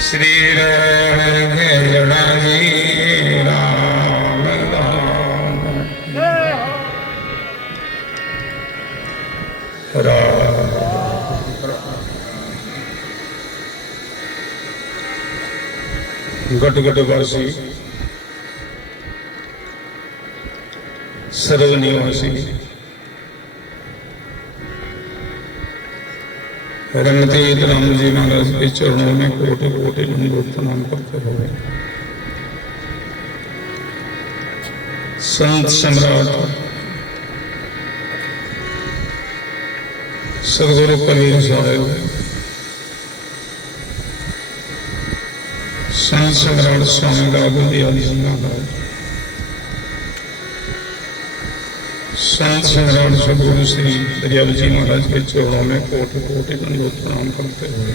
श्री राम घट घट वासी सर्वनिवासी रंगतीत राम जी महाराज के चरणों में कोटि कोटि दंडवत प्रणाम करते हुए संत सम्राट सदगुरु कबीर साहब, संत सम्राट स्वामी दादू दयाल जी महाराज, संत सम्राट सदगुरु श्री दयाल जी महाराज के चरणों में कोटि कोटि दंडवत प्रणाम करते हुए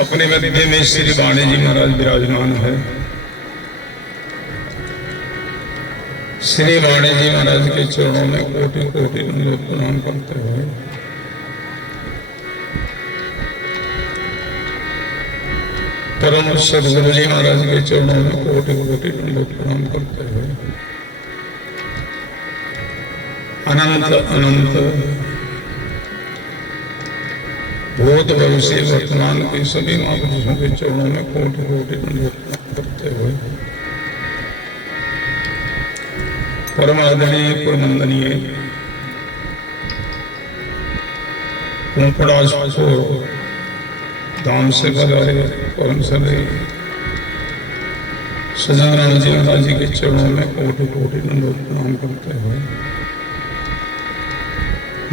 अपने मध्य में श्री वाणी जी महाराज विराजमान है। श्री वाणी जी महाराज के चरणों में कोटि कोटि दंडवत प्रणाम करते हुए परम सदगुरु जी महाराज के चरणों में कोटि कोटि दंडवत प्रणाम करते हुए अनंत अनंत भूत भविष्य वर्तमान के सभी महापुरुषों के चरणों में कोटि कोटि दंडवत प्रणाम करते हुए परम आदरणीय पुरमंदनीय धाम से पधारे परम सदय सज्जन जी महाराज जी के चरणों में कोटि कोटि दंडवत प्रणाम करते हुए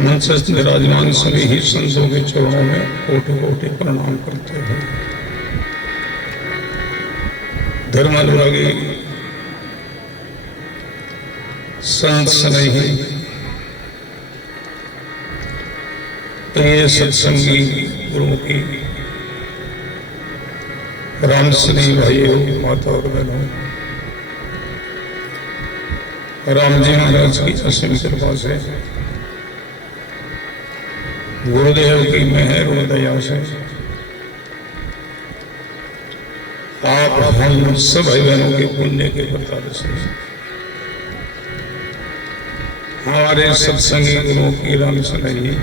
मंचस्थ विराजमान सभी ही संतों के चरणों में कोटि कोटि प्रणाम करते हुए धर्म अनुरागी संत स्नेही प्रिय सत्संगी गुरुमुखी राम श्री भाइयों, माता और बहनों, राम जी महाराज की असीम कृपा से, गुरुदेव की मेहर और दया से आप हम सब भाई बहनों के पुण्य के प्रताप से हमारे सत्संगी गुरुओं की राम सुनाई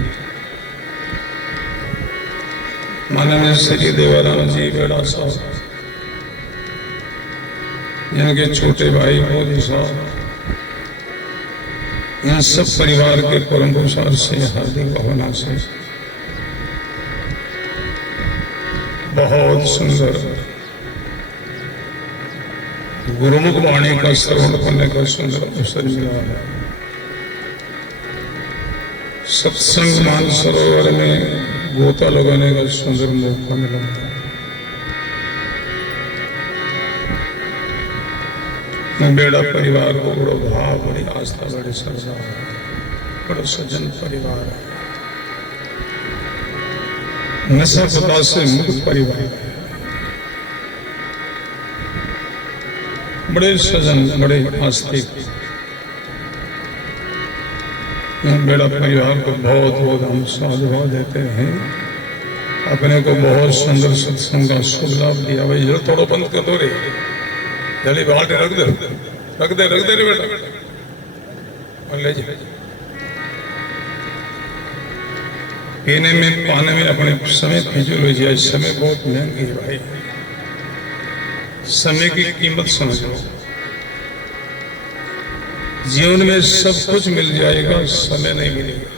माननीय श्री देवाराम जी बेड़ा साहब, जिनके छोटे भाई मोदी साहब, इन सब परिवार के परम पुरुषार्थ से हार्दिक भावना से बहुत सुंदर गुरुमुख वाणी का श्रवण करने का सुंदर अवसर मिला है। सत्संग मानसरोवर में गोता लगाने का सुंदर मौका मिला है। बेड़ा परिवार को बड़ा भाव, बड़ी आस्था, बड़ी श्रद्धा, बड़ा सज्जन परिवार है। नशा पता से मुक्त परिवार है। बड़े सज्जन, बड़े आस्तिक बेड़ा परिवार को बहुत बहुत हम साधुवाद देते हैं। अपने को बहुत सुंदर सत्संग का शुभ लाभ दिया। भाई जरा थोड़ा बंद कर दो रे, जल्दी बाल्टी रख दे रे बेटा, और ले जा। पीने में पाने में अपने समय फिजूल हो जाए। समय बहुत महंगी है भाई, समय की कीमत समझो। जीवन में सब कुछ मिल जाएगा, समय नहीं मिलेगा।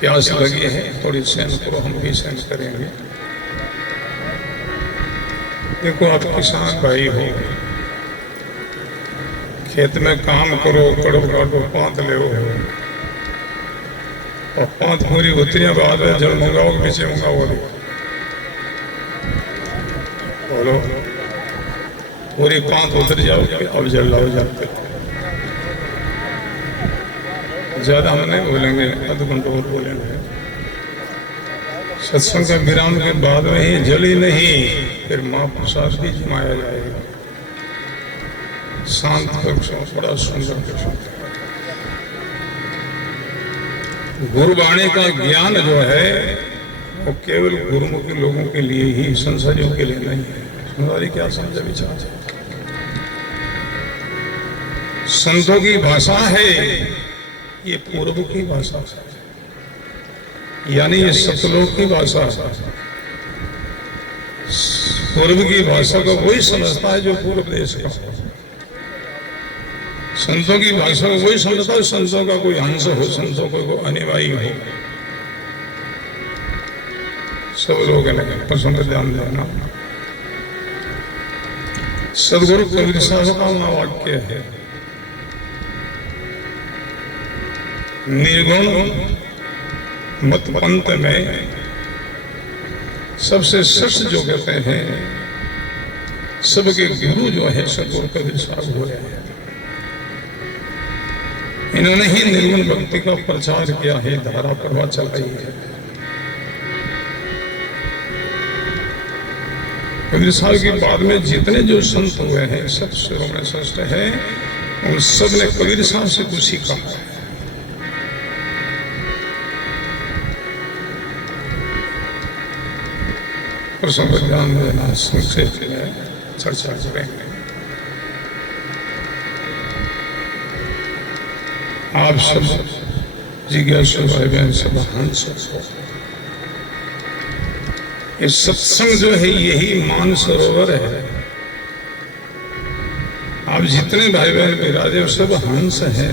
प्यास लगी है, थोड़ी सहन करो, हम भी सहन करेंगे। देखो आप किसान भाई हो, खेत में काम करो, कड़ो काटो, पांत ले और पांत पूरी उतनी बाद में जल मंगाओ, पीछे मंगाओ, बोलो पूरी पांत उतर जाओ, अब जल लाओ जाते। ज्यादा हम नहीं बोलेंगे, आध घंटा और बोलेंगे। सत्संग का विराम के बाद में ही जल ही नहीं, फिर महाप्रसाद भी जमाया जाएगा। शांत कक्ष, बड़ा सुंदर कक्ष। गुरुवाणी का ज्ञान जो है वो केवल गुरुमुखी लोगों के लिए ही, संसारियों के लिए नहीं है। संसारी क्या समझे विचार? संतों की भाषा है ये पूर्व की भाषा है, यानी ये सतलोक की भाषा है। पूर्व की भाषा को वही समझता है जो पूर्व देश का। संतों की भाषा को वही समझता है संतों का कोई अंश हो, संतों को कोई अनुयायी हो। सब लोग पसंद ध्यान देना। सदगुरु कबीर साहब का वाक्य है, निर्गुण मत पंथ में सबसे श्रेष्ठ जो कहते हैं, सबके गुरु जो है सदगुरु कबीर साहब हुए हैं। इन्होंने ही निर्गुण भक्ति का प्रचार किया है, धारा प्रवाह चलाई है। कबीर साहब के बाद में जितने जो संत हुए हैं, सब शिरोमणि संत है, उन सब ने कबीर साहब से कुछ सीखा है। प्रसंग ध्यान देना, संक्षेप में चर्चा करेंगे। आप सब जिज्ञासु भाई बहन सब हंस हो। ये सत्संग जो है यही मान सरोवर है। आप जितने भाई बहन विराजे सब हंस हैं।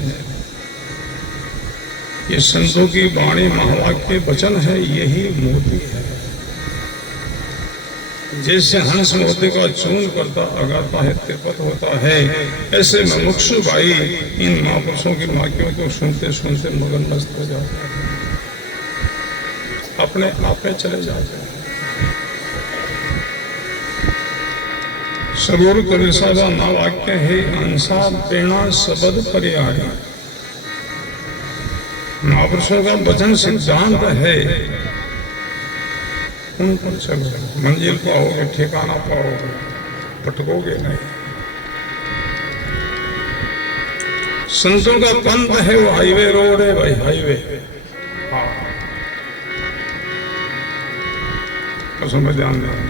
ये संतों की वाणी महावाक्य वचन है, यही मोती है। जैसे हंस मोती का चूर्ण करता अगाता है, तिरपत होता है, ऐसे मुमुक्षु भाई इन महापुरुषों की वाक्यों को सुनते सुनते मगनमस्त हो जाते हैं, अपने आप में चले जाते हैं। सदगुरु कबीर साहब का नाम वाक्य है, अंसा प्रेरणा सबद पर्याय। महापुरुषों का वचन सिद्धांत है, उन पर चलो, मंजिल पाओगे, ठिकाना पाओगे, भटकोगे नहीं। संतों का पंथ है वो हाईवे रोड है भाई, हाईवे। हाँ, समझ ध्यान देना।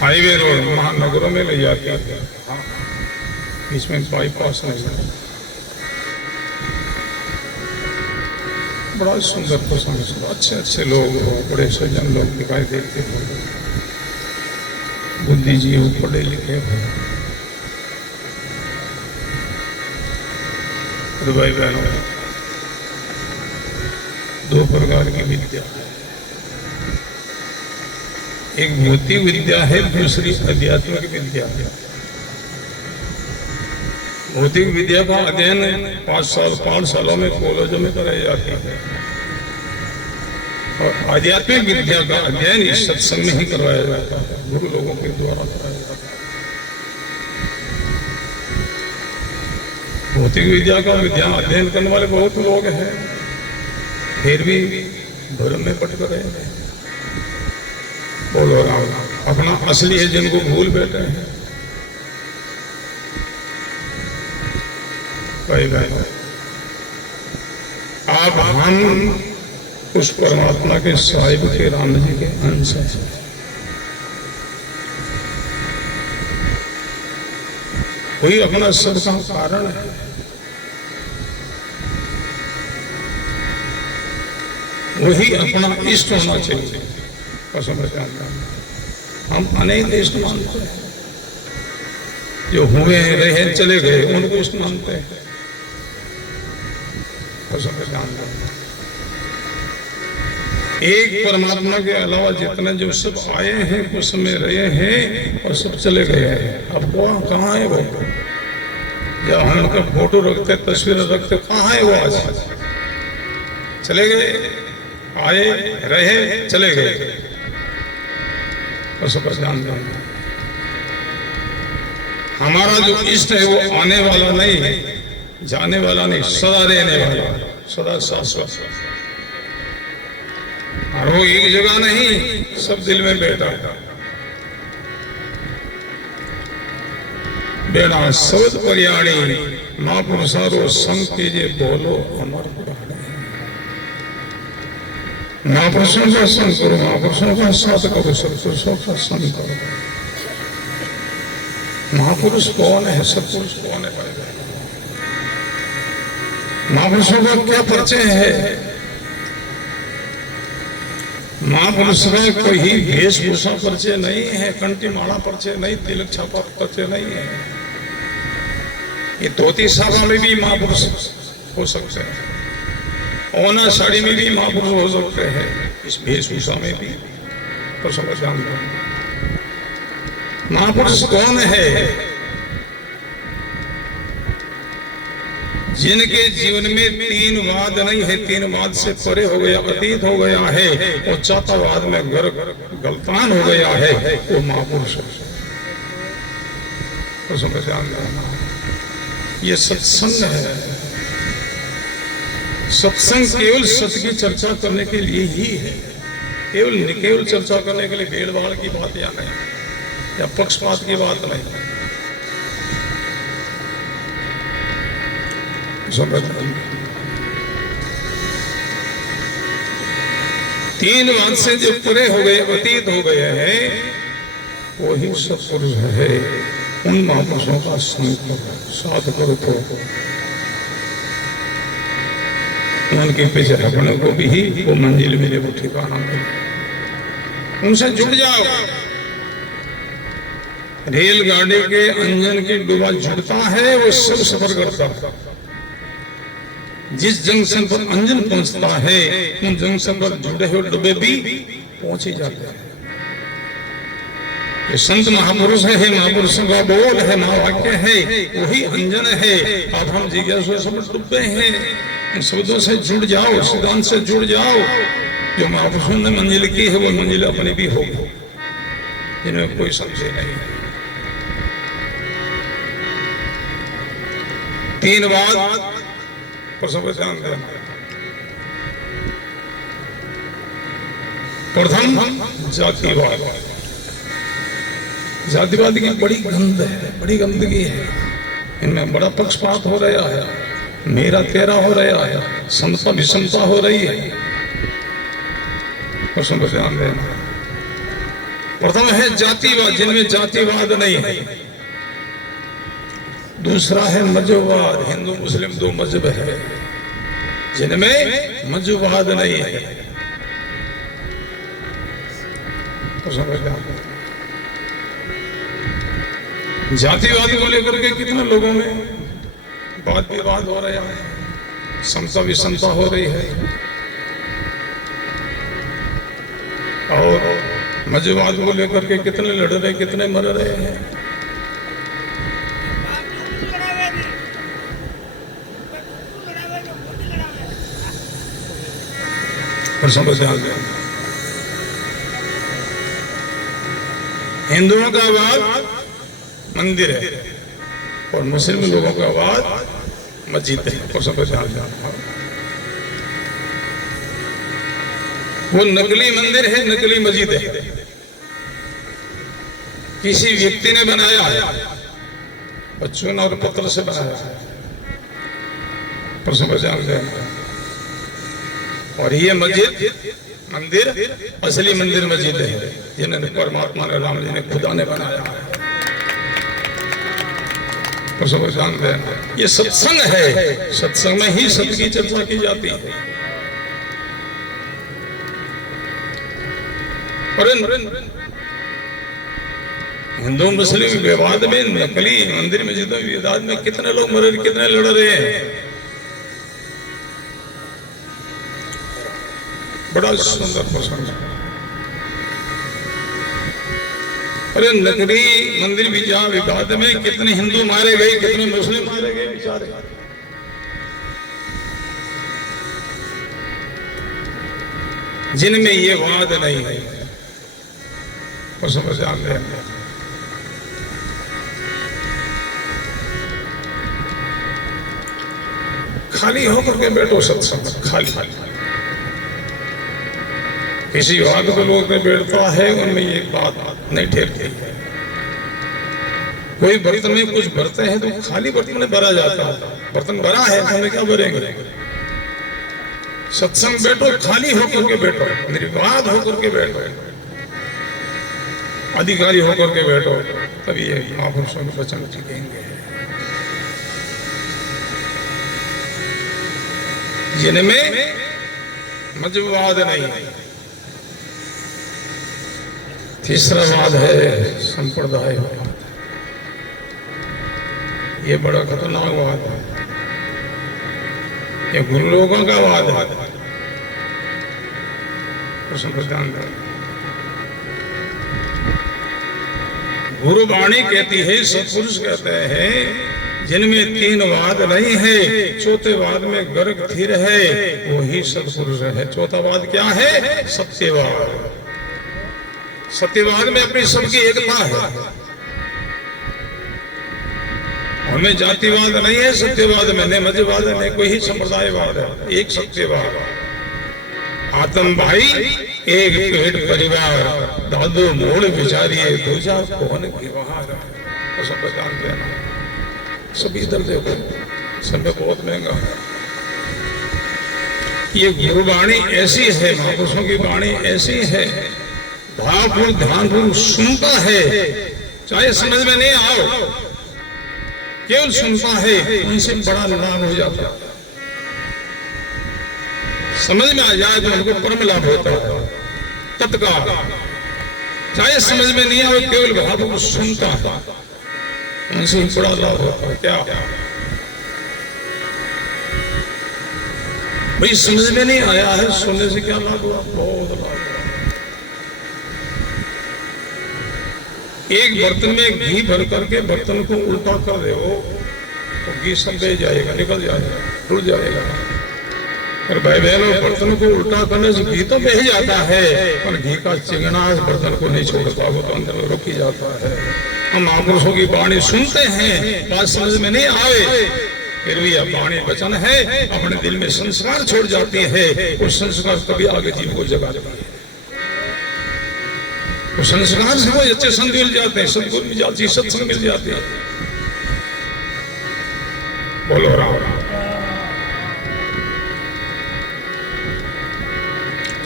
हाईवे रोड महानगरों में ले जाती है, इसमें बाईपास नहीं है। बड़ा सुंदर प्रसंग, अच्छे अच्छे लोग हो, बड़े सज्जन लोग दिखाई देते हो, बुद्धिजीवी हो, पढ़े लिखे हो। तो भाई बहनों, दो प्रकार की विद्या है, एक भौतिक विद्या है, दूसरी आध्यात्मिक विद्या है। भौतिक विद्या का अध्ययन 5 सालों में कॉलेजों में कराई जाती है, और आध्यात्मिक विद्या का अध्ययन इस सत्संग में ही करवाया जाता है, गुरु लोगों के द्वारा कराया जाता है। भौतिक विद्या का अध्ययन करने वाले बहुत लोग हैं, फिर भी भ्रम में पट रहे हैं। बोलो राम, अपना असली है जिनको भूल बैठे हैं। भाई भाई, अब हम उस परमात्मा के साहिब के राम जी के अंश हैं। वही अपना सब का कारण है। वही अपना इष्ट होना चाहिए। हम अनेक इष्ट मानते हैं, जो हुए रहे चले गए उनको इष्ट मानते हैं। एक परमात्मा के अलावा जितने जो सब आए हैं, कुछ में रहे हैं और सब चले गए हैं। अब वो कहाँ है? वो जब हम उनका फोटो रखते, तस्वीर रखते, कहाँ है वो? आज चले गए, आए रहे चले गए। और सब ध्यान देना, हमारा जो इष्ट है वो आने वाला नहीं है, जाने वाला नहीं, सदा रहने वाला, सदा शाश्वत। और वो एक जगह नहीं, सब दिल में बैठा है। बेड़ा शब्द परियाणी महापुरुषारो संग कीजिए बोलो अमर पुराणे। महापुरुषों का संग करो, महापुरुषों का साथ करो, सत्पुरुषों का संग करो। महापुरुष कौन है, सत्पुरुष कौन है? महापुरुषों का क्या परिचय है? महापुरुष का कोई वेशभूषा परिचय नहीं है, कंठी माला परिचय नहीं, तिलक छापा परिचय नहीं है। ये धोती साफा में भी महापुरुष हो सकते हैं, ओना साड़ी में भी महापुरुष हो सकते हैं, इस वेशभूषा में भी। तो सब जानते हैं महापुरुष कौन है? जिनके जीवन में तीन वाद नहीं है, तीन वाद से परे हो गया, अतीत हो गया है, वो चौथा वाद में गलतान हो गया है, वो महापुरुष है। तो समझ आना, ये सत्संग है। सत्संग केवल सत्य की चर्चा करने के लिए ही है, केवल चर्चा करने के लिए भेड़भाड़ की बात या नहीं, या पक्षपात की बात नहीं। तीन वाद से जो पूरे हो गए, अतीत हो गए हैं, वही सत्पुरुष है। उन महापुरुषों का संग करो, साथ करो, तो उनके पीछे अपने को भी वो मंजिल मिले, वो ठिकाना मिले। उनसे जुड़ जाओ। रेलगाड़ी के इंजन की डब्बा जुड़ता है, वो सब सफर करता है। जिस जंक्शन पर इंजन पहुंचता है, उन जंक्शन पर जुड़े हुए डब्बे भी पहुंच ही जाते हैं। ये संत महापुरुष है, महापुरुषों का बोल है, महावाक्य है, वही इंजन है। अब हम जिज्ञासु सब डब्बे हैं, इन शब्दों से जुड़ जाओ, सिद्धांत से जुड़ जाओ। जो महापुरुषों ने मंजिल की है, वो मंजिल अपनी भी होगी, इनमें कोई संशय नहीं है। तीन बात पर सब ध्यान देना। प्रथम जातिवाद। जातिवाद की बड़ी गंध है, बड़ी गंदगी है। इनमें बड़ा पक्षपात हो रहा है, मेरा तेरा हो रहा है, समता विषमता हो रही है। पर सब ध्यान देना। प्रथम है जातिवाद, जिनमें जातिवाद नहीं है। दूसरा है मजहबवाद, हिंदू मुस्लिम दो मजहब है, जिनमें मजहबवाद नहीं है। तो समझ जातिवाद को लेकर के कितने लोगों में वाद विवाद हो रहा है, समता विषमता हो रही है। और मजहबवाद को लेकर के कितने लड़ रहे, कितने मर रहे हैं। हिंदुओं का वाद मंदिर है और मुस्लिम लोगों का वाद मस्जिद है। और सब वो नकली मंदिर है, नकली मस्जिद है, किसी व्यक्ति ने बनाया है, बच्चों और पत्थर से बनाया है। पर समझ और ये मस्जिद मंदिर असली मंदिर मस्जिद है, जिन्हें परमात्मा ने, राम जी ने, खुदा ने बनाया है। तो सब जानते हैं ये सत्संग है, सत्संग में ही सत्य की चर्चा की जाती है। और हिंदू मुस्लिम विवाद में, नकली मंदिर मस्जिदों विवाद में कितने लोग मर रहे, कितने लड़ रहे हैं। बड़ा सुंदर प्रसंग। अरे नकली मंदिर भी जहाँ विवाद में कितने हिंदू मारे गए, कितने मुस्लिम मारे गए बेचारे। जिनमें ये वाद नहीं है, और समझ जानते हैं। खाली होकर के बैठो सत्संग, खाली किसी बात को लोग बैठता है, उनमें ये बात नहीं ठहरती। कोई बर्तन में कुछ भरते हैं तो खाली बर्तन में भरा जाता है, बर्तन भरा है तो क्या भरेंगे। सत्संग बैठो खाली होकर के बैठो, निर्विवाद होकर के बैठो, अधिकारी होकर के बैठो, तभी ये महापुरुषों के वचन टिकेंगे। जिनमें मजवाद नहीं। तीसरा वाद है संप्रदायवाद। ये बड़ा खतरनाक वाद है, ये गुरु लोगों का वाद है। गुरु वाणी कहती है, सत्पुरुष कहते हैं जिनमें तीन वाद नहीं है, चौथे वाद में गर्ग स्थिर है, वही सत्पुरुष है। चौथा वाद क्या है? सत्यवाद। सत्यवाद में अपनी सबकी एकता है। हमें जातिवाद नहीं है सत्यवाद में, न मजवाद है, न कोई संप्रदायवाद है, एक सत्यवाद। आत्म भाई एक पेट परिवार, दादू मूल विचारिए दूजा कौन व्यवहार। तो सब जानते हैं ना, सभी इधर देखो, सब बहुत महंगा है। ये गुरुवाणी ऐसी है, महापुरुषों की वाणी ऐसी है, भावपूर्ण ध्यानपूर्ण सुनता है, चाहे समझ में नहीं आओ, केवल सुनता है, उनसे बड़ा लाभ हो जाता है। समझ में आ जाए तो उनको परम लाभ होता है तत्काल। चाहे समझ में नहीं आए, केवल भाव को सुनता है, उनसे बड़ा लाभ होता है। क्या भाई समझ में नहीं आया है, सुनने से क्या लाभ हुआ? बहुत लाभ हुआ। एक बर्तन में घी भर करके बर्तन को उल्टा कर दे तो घी सब बह जाएगा, निकल जाएगा, टूट जाएगा। और भाई बहनों, बर्तन को उल्टा करने से घी तो बह जाता है, पर घी का चिंगना बर्तन को नहीं छोड़ता, वो तो अंदर में रुक ही जाता है। हम महापुरुषों की वाणी सुनते हैं, बात समझ में नहीं आए, फिर भी यह वाणी वचन है, अपने दिल में संस्कार छोड़ जाती है, और संस्कार कभी आगे जीव को जगा देता है। तो संस्कार से वो अच्छे संत मिल जाते हैं, सदगुरु मिल जाती है, सत्संग मिल जाती है। बोलो राम राम।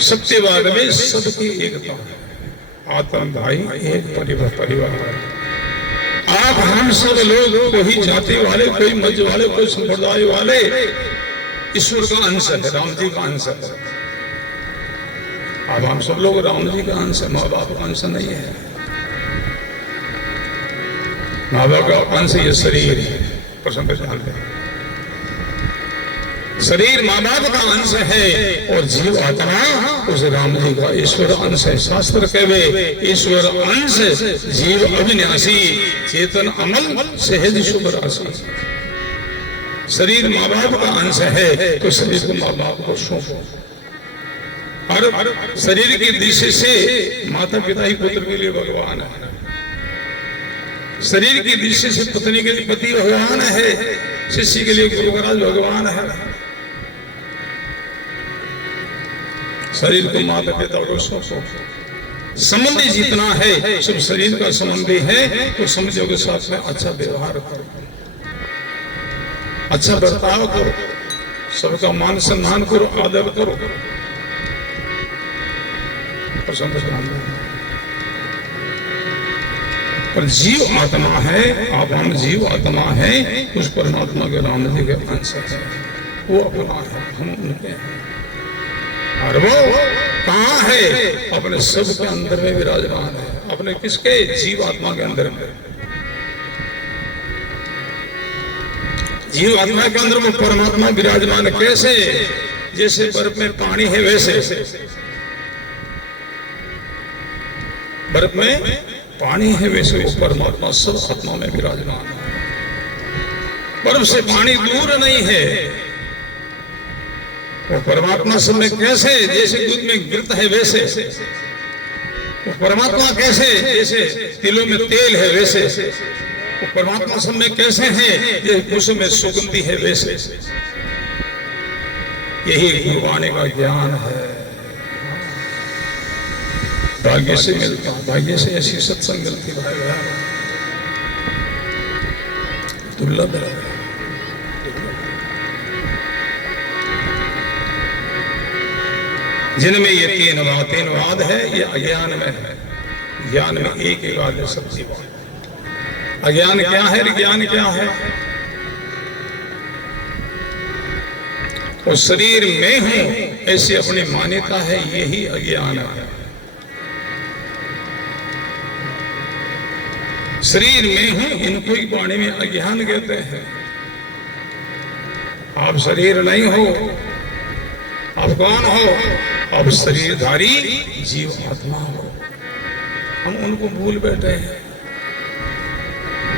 सत्यवाद में सबकी एकता है, आत्म भाई एक परिवार। आप हम सब लोग, कोई जाति वाले, कोई मज वाले, कोई संप्रदाय वाले, ईश्वर का अंश है, राम जी का अंश है। अब हम सब लोग राम जी का अंश है, माँ बाप का अंश नहीं है। माँ बाप का अंश ये शरीर है, प्रसंग जानते हैं। शरीर माँ बाप का अंश है, और जीव आत्मा उस राम जी का ईश्वर अंश है। शास्त्र कहे ईश्वर अंश जीव अविनाशी, चेतन अमल सहज शुभ राशि। शरीर माँ बाप का अंश है, तो शरीर को माँ बाप को सौंपो। और शरीर की दृष्टि से माता पिता ही पुत्र के लिए भगवान है, शरीर की दृष्टि से पत्नी के लिए पति भगवान है, शिष्य के लिए गुरु महाराज भगवान है। शरीर को माता पिता को सौंपो। संबंधी जितना है सब शरीर का संबंधी है, तो समझो के साथ में अच्छा व्यवहार करो, अच्छा बर्ताव करो, सबका मान सम्मान करो, आदर करो। पर जीव आत्मा है, आप हम जीव आत्मा है, उस परमात्मा के राम जी के अंश है, वो अपना है, हम उनके हैं। और वो कहाँ है? अपने सब के अंदर में विराजमान है। अपने किसके? जीव आत्मा के अंदर में। जीव आत्मा के अंदर वो परमात्मा विराजमान कैसे? जैसे बर्फ में पानी है वैसे, बर्फ में पानी है वैसे वो परमात्मा सब आत्मा में विराजमान है। बर्फ से पानी दूर नहीं है, वो परमात्मा सब में कैसे? जैसे दूध में गिरता है वैसे वो परमात्मा कैसे? जैसे तिलों में तेल है वैसे वो परमात्मा सब में कैसे है? जैसे उसमें सुगंधी है वैसे। यही गुरुवाणी का ज्ञान है, भाग्य से मिलता, भाग्य से ऐसी सत्संग मिलती भाई। दुर्लभ है। जिनमें ये तीन वाद है, ये अज्ञान में है। ज्ञान में एक ही बात है, सच्ची बात। अज्ञान क्या है, ज्ञान क्या है? और शरीर में हूं ऐसी अपनी मान्यता है, यही अज्ञान है। शरीर में हूं, इनको ही वाणी में अज्ञान कहते हैं। आप शरीर नहीं हो, आप कौन हो? आप शरीरधारी जीव आत्मा हो। हम उनको भूल बैठे हैं।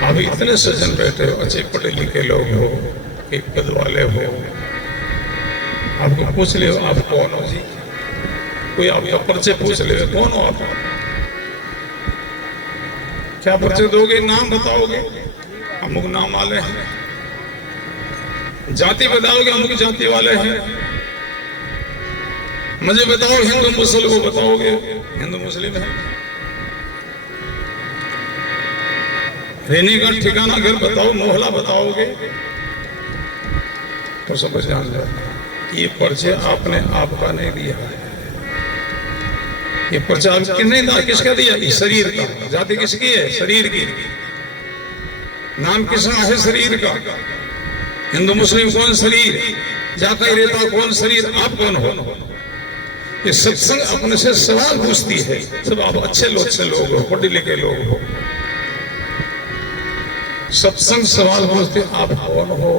आप इतने सज्जन बैठे हो, अच्छे पढ़े लिखे लोग हो, एक पद वाले हो, आपको पूछ ले आप कौन हो जी? कोई आपका परिचय पूछ ले, कौन हो आप? क्या परिचय दोगे? नाम बताओगे, अमुक नाम वाले हैं। जाति बताओगे, अमुक जाति वाले हैं। मुझे बताओ हिंदू मुस्लिम को बताओगे, हिंदू मुस्लिम है। रहने का ठिकाना घर बताओ, मोहल्ला बताओगे तो सब जान जाओ। ये परिचय आपने आपका नहीं दिया है। ये परिचय आप किसने दिया? किसका दिया? इस शरीर का। जाति किसकी है? शरीर की। नाम किसका है? शरीर का। हिंदू मुस्लिम कौन? शरीर। जाका रहता कौन? शरीर। आप कौन हो? ये सत्संग अपने से सवाल पूछती है। सब आप अच्छे लोग हो, पढ़े लिखे लोग हो। सत्संग सवाल पूछते, आप कौन हो?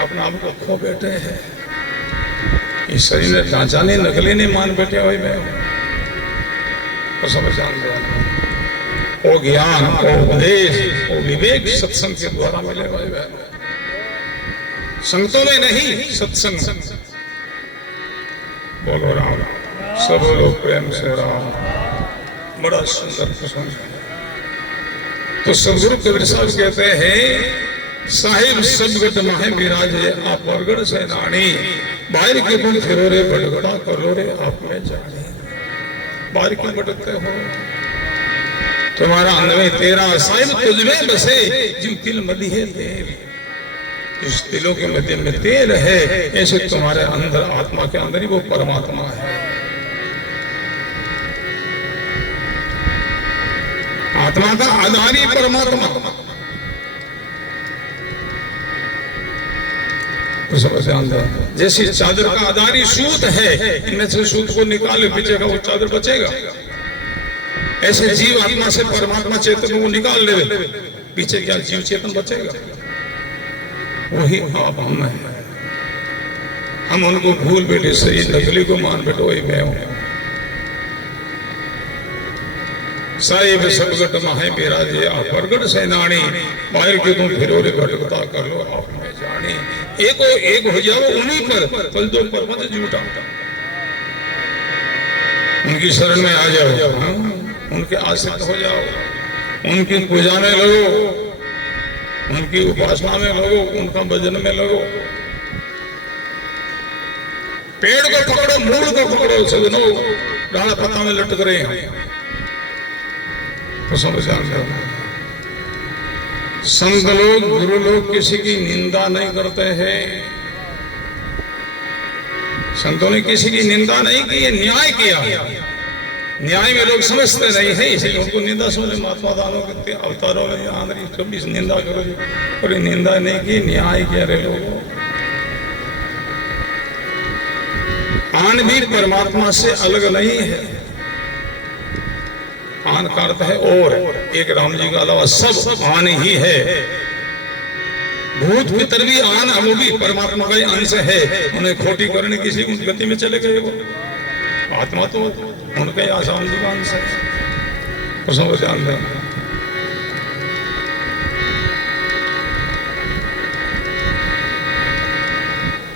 अपने आप को खो बैठे हैं। इस शरीर ने ढांचा नहीं, नकली नहीं मान बैठे हुए मैं तो समझ जान दो। ओ ज्ञान, ओ उपदेश, ओ विवेक सत्संग के द्वारा मिले हुए। संगतों में नहीं, सत्संग। बोलो राम, सब लोग प्रेम से राम। बड़ा सुंदर प्रसंग है। तो सदगुरु कबीर साहब कहते हैं, साहिब सदगत माहे विराजे आप परगड़ से नानी, बाहर के गुण फिरो रे भटकड़ा करो रे आप में जाने। बाहर क्यों भटकते हो? तुम्हारा अंदर में तेरा साहिब तुझ में बसे, जिन तिल मदी है तेल। इस तिलों के मध्य में तेल है, ऐसे तुम्हारे अंदर आत्मा के अंदर ही वो परमात्मा है। आत्मा का आधार ही परमात्मा। जैसी चादर का आधार ही सूत है, इनमें से सूत को निकाले पीछेगा वो चादर बचेगा। ऐसे जीव आत्मा से परमात्मा चेतन को निकाल ले, पीछे क्या जीव चेतन बचेगा? वही आप हम हैं। हम उनको भूल बैठे, सही नकली को मान बैठो, वही मैं हूं। साहिब सदगत माहे विराजे आप परगड़ से नानी, बाहर के तुम फिरो रे भटकता कर लो आप में जानी। एक हो जाओ उन्हीं पर, पल दो पर मत झूठा। उनकी शरण में आ जाओ, उनके आश्रित हो जाओ, उनकी पूजा में लगो, उनकी उपासना में लगो, उनका भजन में लगो। पेड़ को पकड़ो, मूल को पकड़ो, सजनो डाला पत्ता में लटक रहे हैं तो समझ आ जाओ। संत लोग, गुरु लोग किसी की निंदा नहीं करते हैं। संतों ने किसी की निंदा नहीं की, न्याय किया। न्याय में लोग समझते नहीं है, इसलिए उनको निंदा समझे। महात्मा दानों के अवतारों में आंध्री कभी निंदा करो, और निंदा नहीं की, न्याय किया रे लोगों। आन भी परमात्मा से अलग नहीं है। आन का अर्थ है और, एक राम जी का अलावा सब आन ही है। भूत पितर भी आन, हम भी परमात्मा का ही अंश है। उन्हें खोटी करने किसी गति में चले गए, वो आत्मा तो उनका ही आसान जी का अंश है। तो समझ जान दे।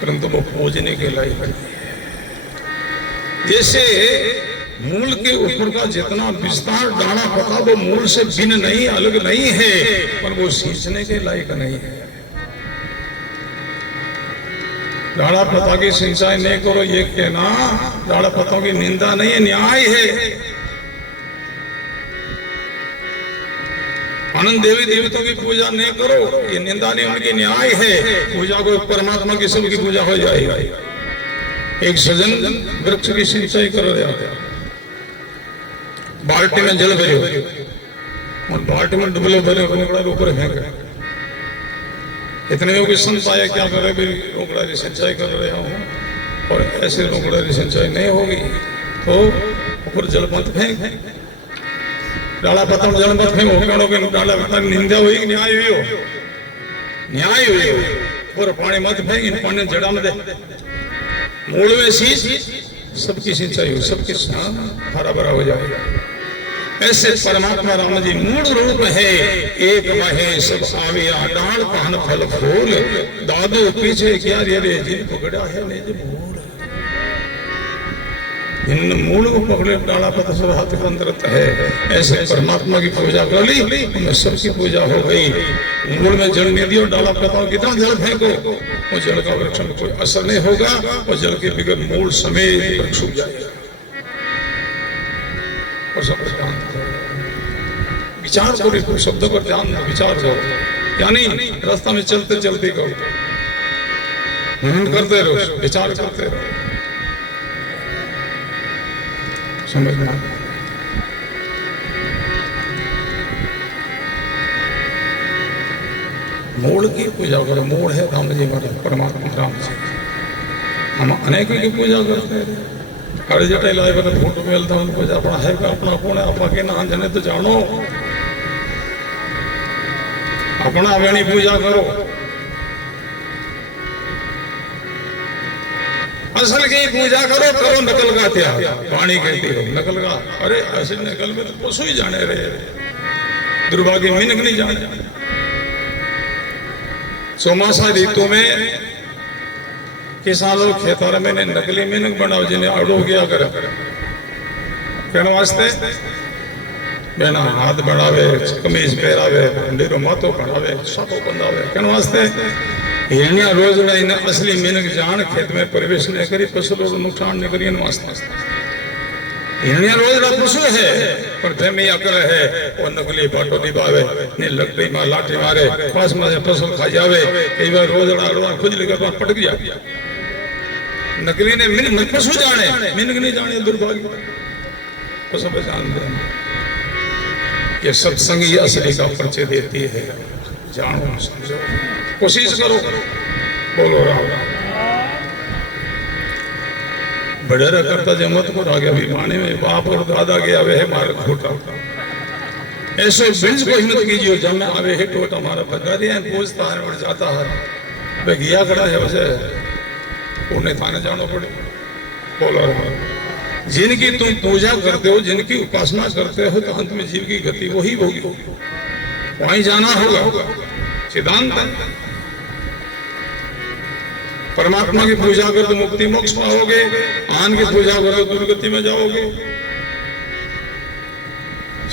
परंतु वो पूजने के लायक है। जैसे मूल के ऊपर का जितना विस्तार डाला पता, वो मूल से भिन्न नहीं, अलग नहीं है, पर वो सींचने के लायक नहीं है। डाला पता की सिंचाई नहीं करो, ये कहना डाला पत्तों की निंदा नहीं है, न्याय है। आनंद देवी देवताओं की पूजा नहीं करो, ये निंदा नहीं, उनकी न्याय है। पूजा को परमात्मा की सबकी पूजा हो जाएगी। एक सज्जन वृक्ष की सिंचाई कर रहा था, बाल्टी में जल भरे और बाल्टी में डुबले भरे रोकड़ा ऊपर फेंक रहे। इतने में कोई संत आया, क्या करे भाई, रोकड़ा की सिंचाई कर रहा हूँ और ऐसे रोकड़ा की सिंचाई नहीं होगी तो ऊपर जल मत फेंक, डाला पत्ता में जल मत फेंको, डाला पत्ता निंदा हुई, न्याय हुई हो, न्याय हुई हो। और पानी मत फेंक, इन पानी जड़ा में दे, मूल में शीश, सबकी सिंचाई हो, सबकी हरा भरा हो जाएगा। ऐसे परमात्मा राम जी मूल रूप है, एक महे सब आविया, डाल पान फल फूल, दादू पीछे क्या रे जिन पकड़ा है निज मूल। इन मूल को पकड़े, डाला पता सब हाथ के अंदर है। ऐसे परमात्मा की पूजा कर ली, उनमें सबकी पूजा हो गई। मूल में जल नहीं दियो, डाला पता कितना जल फेंको, वो जल का वृक्ष में कोई असर नहीं होगा, और जल के बगैर मूल समेत वृक्ष सूख जाएगा। और सब विचार करो, शब्दों पर ध्यान दो, विचार करो, यानी रास्ता में चलते चलते करो, करते रहो, विचार करते रहो, समझना। मूल की पूजा करो, मूल है राम जी महाराज, परमात्मा राम जी। हम अनेकों की पूजा करते हैं, अरे जटे लाए बने फोटो मिलता है, पूजा अपना है का अपना कौन है, आपा के ना जाने तो जानो, अपना वेणी पूजा करो। असल की पूजा करो, करो नकल का त्याग। पानी कहती हो नकल का, अरे ऐसे नकल में तो पशु ही जाने रहे, दुर्भाग्य मिनक नहीं जाने। चौमासा ऋतु में किसान लोग खेतार में नकली मिनक बनाओ, जिन्हें अड़ो गया करे कहने वास्ते, बेना हाथ बढ़ावे, कमीज पहरावे, डेरो माथो पढ़ावे, सापो बंधावे कहने वास्ते। हिरण्या रोज असली मिनक जान खेत में प्रवेश नहीं करी, पशु लोग नुकसान नहीं करी वास्ते। हिरण्या रोज पशु है पर प्रेमी अकर है, वो नकली बाटो निभावे, ने लकड़ी में लाठी मारे, पास में फसल खा जावे, कई बार रोज खुद लेकर पटक जाए। नकली ने मिनक पशु जाने, मिनक नहीं जाने, दुर्भाग्य पशु जान दे। ये सत्संग ही असली का परिचय देती है, जानो समझो, कोशिश करो, बोलो राम राम। बड़ेरा करता जमत को आ गया अभिमानी में, बाप और दादा गया वे है मार घोटा। ऐसे बिंज को हिम्मत कीजिए, जब में आवे है टोट हमारा बता दिया, पूछता है बढ़ जाता है, वे गया खड़ा है वैसे उन्हें थाने जाना पड़े। बोलो राम। जिनकी तुम पूजा करते हो, जिनकी उपासना करते हो, तो अंत में जीव की गति वही होगी, वहीं जाना होगा, सिद्धांत है। परमात्मा की पूजा करो तो मुक्ति मोक्ष पाओगे, आन की पूजा करो दुर्गति में जाओगे।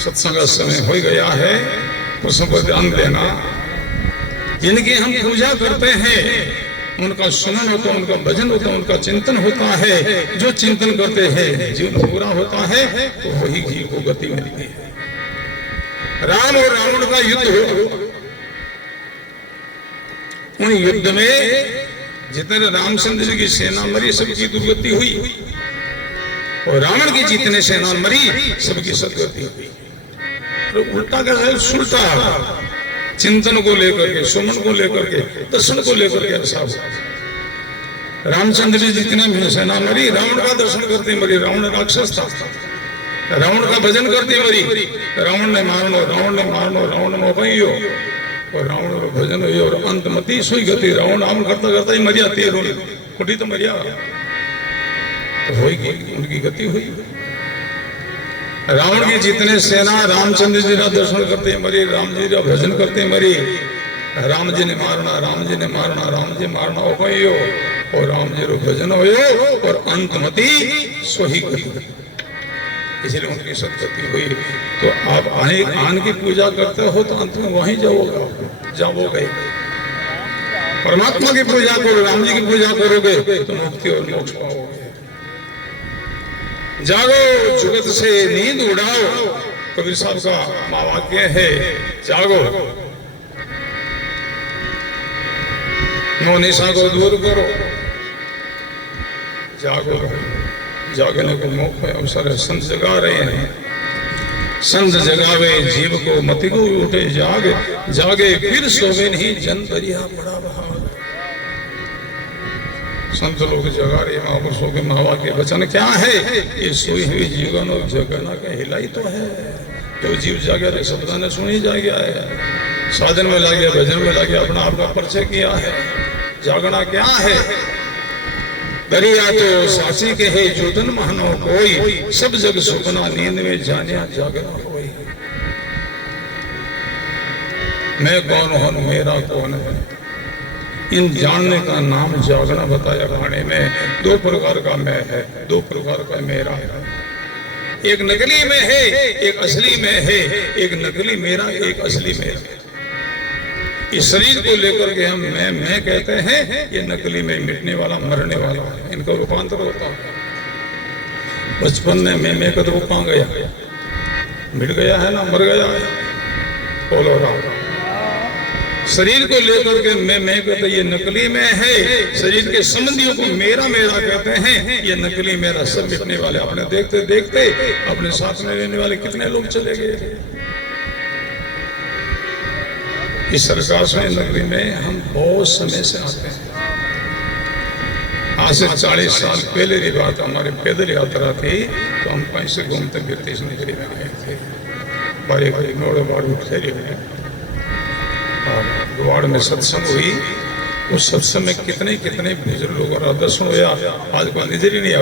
सत्संग का समय हो गया है, उसमें पर ध्यान देना। जिनकी हम पूजा करते हैं उनका सुमन होता है, उनका भजन होता है, उनका चिंतन होता है। जो चिंतन करते हैं जीवन पूरा होता है, तो वही जीव को गति मिलती है। राम और रावण का युद्ध हो, उन युद्ध में जितने रामचंद्र जी की सेना मरी, सबकी दुर्गति हुई, और रावण की जितने सेना मरी, सबकी सदगति हुई। तो उल्टा कैसे, सुलटा चिंतन को लेकर के, सुमन को लेकर के, दर्शन को लेकर के ऐसा हुआ। रामचंद्र जी जितने सेना मरी, रावण का दर्शन करते मरी। रावण राक्षस था, रावण का भजन करते मरी। रावण ने मारनो, रावण ने मारनो, रावण मोहियो, और रावण का भजन हुई, और अंतमती सुई गति। रावण नाम करता करता ही मरिया, तेर कुटी तो मरिया, तो होगी उनकी गति हुई। रावण की जितने सेना रामचंद्र जी का दर्शन करते मरी, राम जी का भजन करते मरी। राम जी ने मारना, राम जी ने मारना, राम जी मारना हो, और राम जी रो भजन हो, और अंतमती सोही गति, इसलिए उनकी सदगति हुई। तो आप आन की पूजा करते हो तो अंत में वहीं जाओगे। परमात्मा की पूजा करो, राम जी की पूजा करोगे तो मुक्ति और मोक्ष पाओगे। जागो जुगत से नींद उड़ाओ, कबीर साहब का महावाक्य है, जागो, मोनिशा को दूर करो, जागो। जागने को मौका अवसर है, संत जगा रहे हैं। संत जगावे जीव को, मति को उठे जागे, जागे फिर सोवे नहीं, जन दरिया बड़ा भाग। संत लोग जगा रहे महापुरुषों के महावाक्य वचन क्या है? ये सोई हुई जीवन और जगना का हिलाई तो है। जो जीव जागे रहे शब्द ने सुनी जा गया है, साधन में लग गया, भजन में लग गया, अपना आपका परिचय किया है। जागना क्या है? दरिया तो साची के है, जोधन महनो कोई, सब जग सुपना नींद में जाने जागना कोई। मैं कौन हूं, मेरा कौन है, इन जानने का नाम जागना बताया गाने में। दो प्रकार का मैं है, दो प्रकार का मेरा है। एक नकली में है, एक असली में है। एक नकली मेरा, एक असली मेरा। इस शरीर को लेकर के हम मैं कहते हैं, ये नकली में मिटने वाला, मरने वाला है। इनका रूपांतर होता है। बचपन में मैं का रूप कहाँ गया? मिट गया है ना, मर गया है। बोलो राम। शरीर को लेकर के मैं कहते ये नकली में है। शरीर के संबंधियों को मेरा मेरा कहते हैं, ये नकली मेरा। सब मिटने वाले। अपने देखते देखते अपने साथ में रहने वाले कितने लोग चले गए। इस सरकार से नगरी में हम बहुत समय से आते हैं। आज से 40 साल पहले की बात, हमारे पैदल यात्रा थी, तो हम कहीं से घूमते फिरते इस नगरी में गए थे। बड़े बड़े नोड़वाड़ उठे रहे और द्वार में सत्संग हुई। उस सत्संग में कितने कितने बुजुर्ग लोगों का दर्शन हुआ, आज को नजर ही नहीं आ।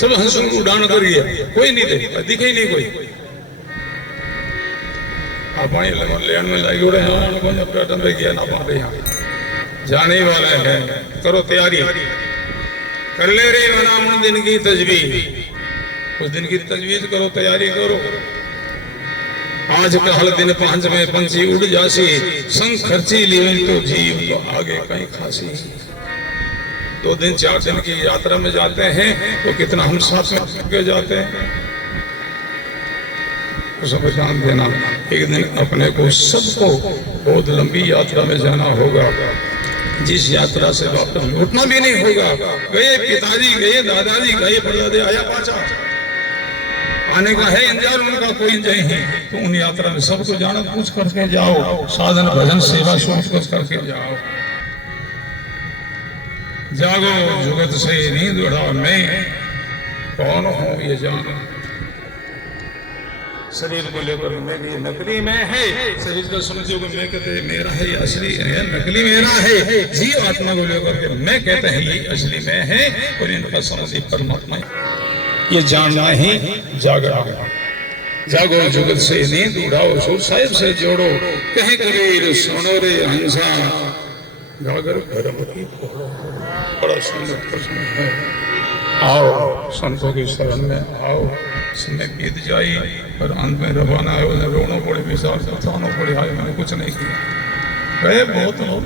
सब हंसों को उड़ान कर गया, कोई नहीं दिखे ही नहीं कोई। पानी लेन में लगे उड़े हैं, पर्यटन पे गया ना पाते यहाँ जाने वाला है। करो तैयारी, कर ले रे मना दिन की तजवीज, कुछ दिन की तजवीज करो, तैयारी करो। आज कहल दिन 5 में पंछी उड़ जासी, संग खर्ची लीवन तो जीव तो आगे कहीं खासी। 2 दिन 4 दिन की यात्रा में जाते हैं तो कितना हम साथ में जाते हैं, सब ध्यान देना। एक दिन अपने को सबको बहुत लंबी यात्रा में जाना होगा, जिस यात्रा से वापस लौटना भी नहीं होगा। गए पिताजी, गए दादाजी, गए परदादे, आया पाचा आने का है इंतजार, उनका कोई नहीं। तो उन यात्रा में सबको जाना, पूछ करके जाओ, साधन भजन सेवा सोच कुछ करके जाओ। जागो जुगत से नींद उड़ा, मैं कौन हूँ ये जानो। शरीर को लेकर मैं ये नकली मैं है, शरीर को समझो कि मैं कहते मेरा है, ये असली है, नकली मेरा है। जीव आत्मा को लेकर के मैं कहते हैं ये असली मैं है, और इनका समझी परमात्मा। ये जानना ही जागना। जागो जुगत से नींद उड़ाओ, सुर साहिब से जोड़ो, कहे कबीर सुनो रे हंसा, गागर भरम की फोड़ो। बड़ा सुंदर प्रश्न है। आओ संतों की शरण में आओ। समय बीत जाए और अंत में रवाना है, रोना पड़े, विचार बताना पड़े, मैंने कुछ नहीं किया। गए बहुत लोग।